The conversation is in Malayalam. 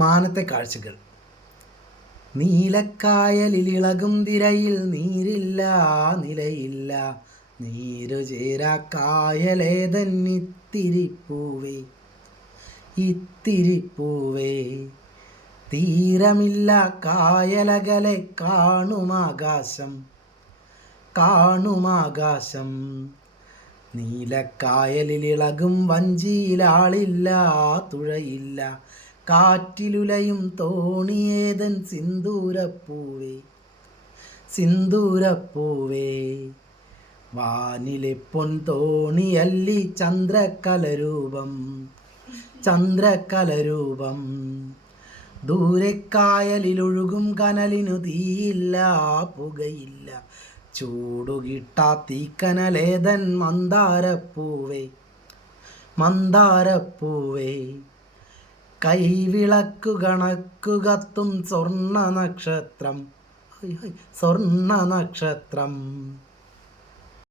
മാനത്തെ കാഴ്ചകൾ. നീലക്കായലിളകും തിരയിൽ നീരില്ല നിലയില്ല, നീരു ചേരാ കായലേതന്നിത്തിരിപ്പൂവേ ഇത്തിരിപ്പൂവേ. തീരമില്ല കായലകലെ കാണുമാകാശം കാണുമാകാശം. നീലക്കായലിളകും വഞ്ചിയിലാളില്ല തുഴയില്ല, കാറ്റിലുലയും തോണിയേതൻ സിന്ദൂരപ്പൂവേ സിന്ദൂരപ്പൂവേ. വാനിലെ പൊൻതോണിയല്ലി ചന്ദ്രകലരൂപം ചന്ദ്രകലരൂപം. ദൂരെ കായലിലൊഴുകും കനലിനു തീയില്ല പുകയില്ല, ചൂടുകിട്ടാ തീക്കനലേതൻ മന്ദാരപ്പൂവേ മന്ദാരപ്പൂവേ. കൈവിളക്കു കണക്കു കത്തും സ്വർണ്ണ നക്ഷത്രം സ്വർണ്ണ നക്ഷത്രം.